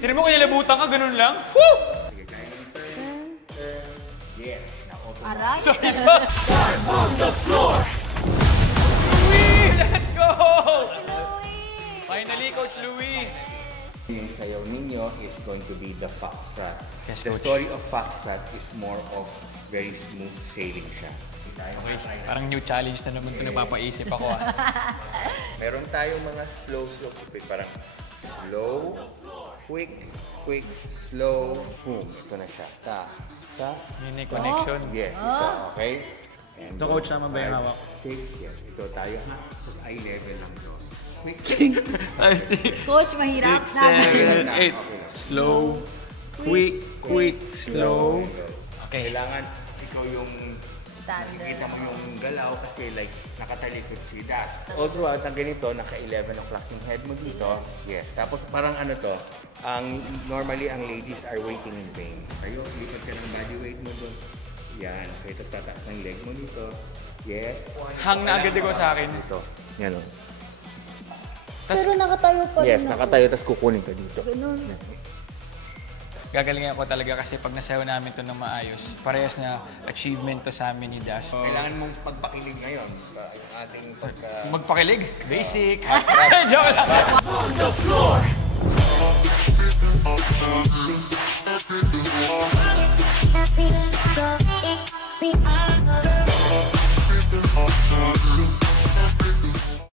Tira mo kaya labutan ka, ganun lang? Woo! Sige, kaya yung turn. Yes, na-auto. Aray. Sorry, sorry. On the floor! Louie, let's go! Finally, Coach Louie. Yung sayaw ninyo is going to be the foxtrot. Yes, The Coach. story of foxtrot is more of very smooth sailing siya. Okay, parang new challenge na naman ito napapaisip ako. Meron tayong mga slow, quick. Parang slow, quick, quick, slow, boom. Ito na siya. Ta, ta. Mini connection. Yes, ito. Okay? And Ito, Coach, naman ba yung hawak? Quick, yes. Ito tayo. Tapos eye level lang to. Quick. Coach, mahirap. 6, 7, 8. Slow, quick, quick, slow. Okay. Kailangan ikaw yung Standard. nakikita mo yung galaw kasi like nakatalikod si Das. All throughout ang ganito, naka-11 o'clock yung head mo dito. Yes. Tapos parang ano to, normally ang ladies are waiting in vain. Kayo, lipat ka ng body weight mo doon. Yan. Kaya tataas ng leg mo dito. Yes. Hang na agad ko sa akin. Dito. Yan o. Pero nakatayo pa rin Yes, ako. nakatayo, tapos kukunin ka dito. Ganun. Gagalingan ko talaga kasi pag nasayaw namin ito ng maayos, parehas na achievement to sa amin ni Das. Kailangan mong pagpakilig ngayon sa yung ating pagka... Magpakilig? Basic. Joke lang.